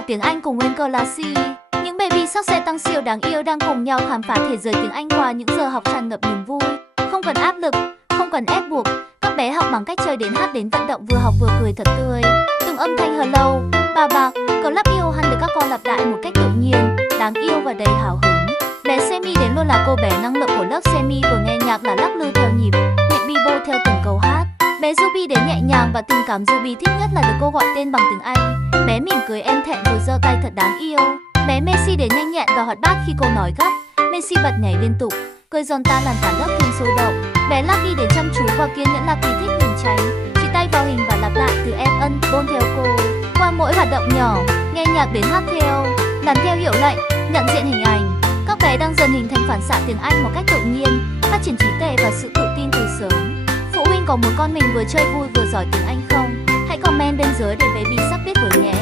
học tiếng Anh cùng Nguyên Classy. Những baby shark sẽ tăng siêu đáng yêu đang cùng nhau khám phá thế giới tiếng Anh qua những giờ học tràn ngập niềm vui. Không cần áp lực, không cần ép buộc, các bé học bằng cách chơi đến hát đến vận động vừa học vừa cười thật tươi. Từng âm thanh hello, bà, club yêu hăn được các con lặp lại một cách tự nhiên, đáng yêu và đầy hào hứng. Bé Semi đến luôn là cô bé năng lượng của lớp. Semi vừa nghe nhạc là lắc lư theo nhịp, nhịp bibo theo từng câu hát. Bé Ruby đến nhẹ nhàng và tình cảm. Ruby thích nhất là được cô gọi tên bằng tiếng Anh. Bé mỉm cười em thẹn rồi giơ tay thật đáng yêu. Bé Messi đến nhanh nhẹn và hoạt bát khi cô nói gấp. Messi bật nhảy liên tục, cười giòn tan làm cả lớp thêm sôi động. Bé Lucky đến chăm chú và kiên nhẫn. Lucky thích hình tránh, chỉ tay vào hình và lặp lại từ em ân bôn theo cô. Qua mỗi hoạt động nhỏ, nghe nhạc đến hát theo, làm theo hiệu lệnh, nhận diện hình ảnh. Các bé đang dần hình thành phản xạ tiếng Anh một cách tự nhiên, phát triển trí tuệ và sự tự tin từ sớm. Phụ huynh có muốn con mình vừa chơi vui vừa giỏi tiếng Anh không? Hãy comment bên dưới để baby shark biết với nhé.